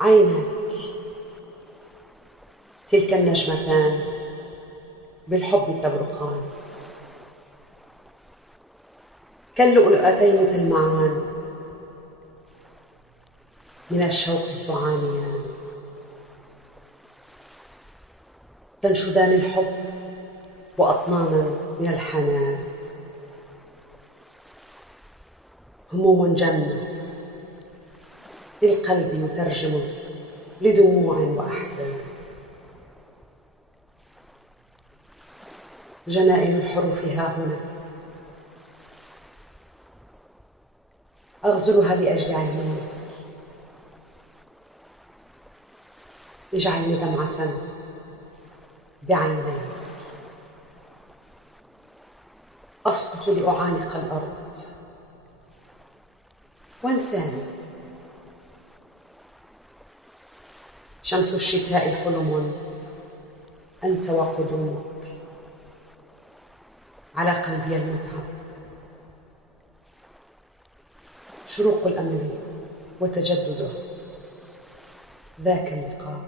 عينك تلك النجمتان بالحب تبرقان، كاللؤلؤتين تلمعان، من الشوق تعانيان، تنشدان الحب وأطنانا من الحنان. هموم جنة للقلب يترجم لدموع وأحزان، جنائن الحروف ها هنا أغزلها لأجل عينيك. اجعلني دمعة بعينيك أسقط لأعانق الأرض وانساني. شمس الشتاء حلم أنت وقدومك على قلبي المتعب. شروق الأمل وتجدده ذاك اللقاء.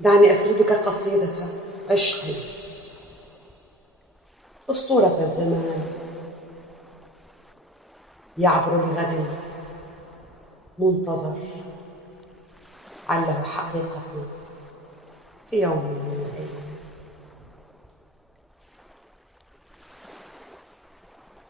دعني أسردك قصيدة عشقي، أسطورة الزمان يعبر لغد منتظر، عله حقيقة في يوم من الأيام.